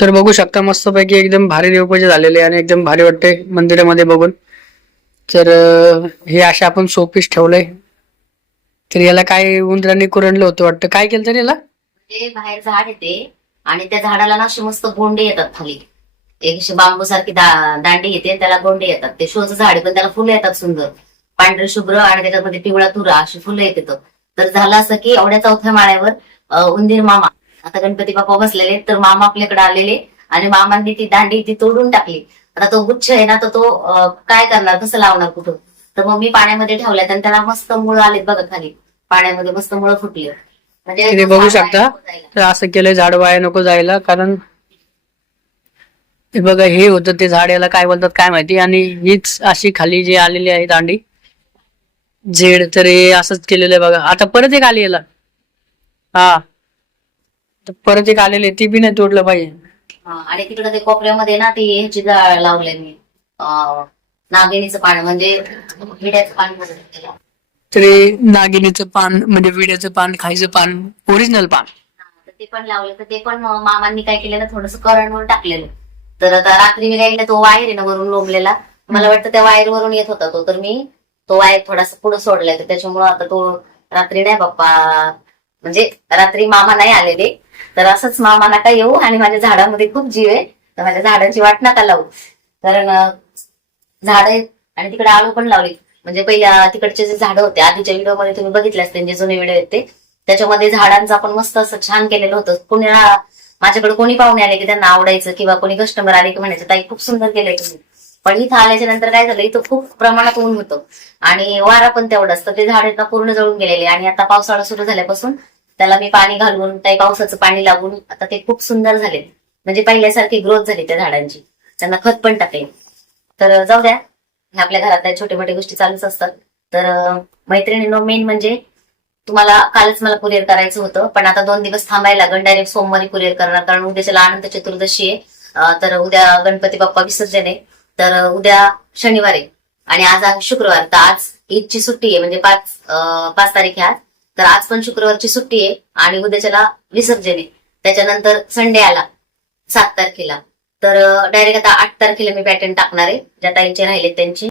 तर बघू शकता मस्तपैकी एकदम भारी देवपूजा झालेली आहे आणि एकदम भारी वाटते मंदिरामध्ये बघून. तर हे अशा आपण शोपीस ठेवलंय. तर याला काय उंदरांनी कुरंडलं होतं वाटतं. काय केलं तर याला ते बाहेर झाड येते आणि त्या झाडाला ना असे मस्त गोंडे येतात खाली. एक अशी बांबू सारखी दांडी येते, त्याला गोंडे येतात. ते शोचं झाड आहे पण त्याला फुलं येतात सुंदर, पांढरे शुभ्र, आणि त्याच्यामध्ये पिवळा तुरा अशी फुलं येते. तर झालं असं की एवढ्या चौथ्या माळ्यावर उंदीर मामा, आता गणपती बाप्पा बसलेले, तर मामा आपल्याकडे आलेले आणि मामांनी ती दांडी ती तोडून टाकली. आता तो गुच्छ आहे ना, तर तो काय करणार, कसं लावणार कुठं. तर मग मी पाण्यामध्ये ठेवल्यात आणि त्याला मस्त मुळं आलेत बघा खाली, पाण्यामध्ये मस्त मुळं फुटली. म्हणजे ते तो बघू झाड शकता. वाया नको जायला. तर असं केलंय झाड वाया नको जायला. कारण हे बघा हे होतं ते झाड, याला काय बोलतात काय माहिती. आणि हीच अशी खाली जी आलेली आहे दांडी झेड, तर हे असंच केलेलं आहे बघा. आता परत एक आली याला. हा, तर परत एक आलेली ती बी नाही तोडलं पाहिजे. आणि तिकडे ते कोपऱ्यामध्ये ना ती ह्याची जाळ लावले मी, नागिणीचं पान, म्हणजे विड्याचं पान म्हणतात त्याला. तर हे नागिनीचं पान म्हणजे विड्याचं पान, खायचं पान, ओरिजिनल पान. तर ते पण लावलं. तर ते पण मामांनी काय केलं ना, थोडस करंटवर टाकलेलं. तर आता रात्री मी काय केलं, तो वायर आहे ना वरून लोंबलेला, मला वाटतं त्या वायर वरून येत होता तो, तर मी तो वायर थोडासा पुढे सोडलाय. तर त्याच्यामुळे आता तो रात्री नाही बाप्पा, म्हणजे रात्री मामा नाही आलेले. तर असंच मामा नका येऊ, आणि माझ्या झाडामध्ये खूप जीव आहे, तर माझ्या झाडांची वाट नका लावू. कारण झाड आहेत आणि तिकडे आळू पण लावली. म्हणजे पहिल्या तिकडचे जे झाडं होते, आधीच्या व्हिडिओमध्ये तुम्ही बघितले असते, जे जुने व्हिडिओ आहेत ते, त्याच्यामध्ये झाडांचं आपण मस्त असं छान केलेलं होतं. पुन्हा माझ्याकडे कोणी पाहुणे आले की त्यांना आवडायचं, किंवा कोणी कस्टमर आले की म्हणायचं ताई खूप सुंदर केलंय तुम्ही. पण इथं आल्याच्या नंतर काय झालं, इथं खूप प्रमाणात ऊन होतं आणि वारा पण तेवढाच, तर ते झाड आहेत ना पूर्ण जळून गेलेले. आणि आता पावसाळा सुरू झाल्यापासून त्याला मी पाणी घालून, काही पावसाचं पाणी लागून आता ते खूप सुंदर झाले. म्हणजे पहिल्यासारखी ग्रोथ झाली त्या झाडांची. त्यांना खत पण टाकले. तर जाऊ द्या, हे आपल्या घरात छोटे मोठे गोष्टी चालूच असतात. तर मैत्रिणींनो, मेन म्हणजे तुम्हाला कालच मला कुरिअर करायचं होतं, पण आता 2 दिवस थांबायला लागेल. डायरेक्ट सोमवारी कुरिअर करणार, कारण उद्याच्याला अनंत चतुर्दशी आहे. तर उद्या गणपती बाप्पा विसर्जन आहे. तर उद्या शनिवार आहे आणि आज आहे शुक्रवार. तर आज ईदची सुट्टी आहे, म्हणजे 5 तारीख आहे आज. तर आज पण शुक्रवारची सुट्टी आहे आणि उद्याच्याला विसर्जन आहे. त्याच्यानंतर संडे आला 7 तारखेला. तर डायरेक्ट आता 8 तारखेला मी पॅटर्न टाकणार आहे, ज्या ताईंचे राहिले त्यांची.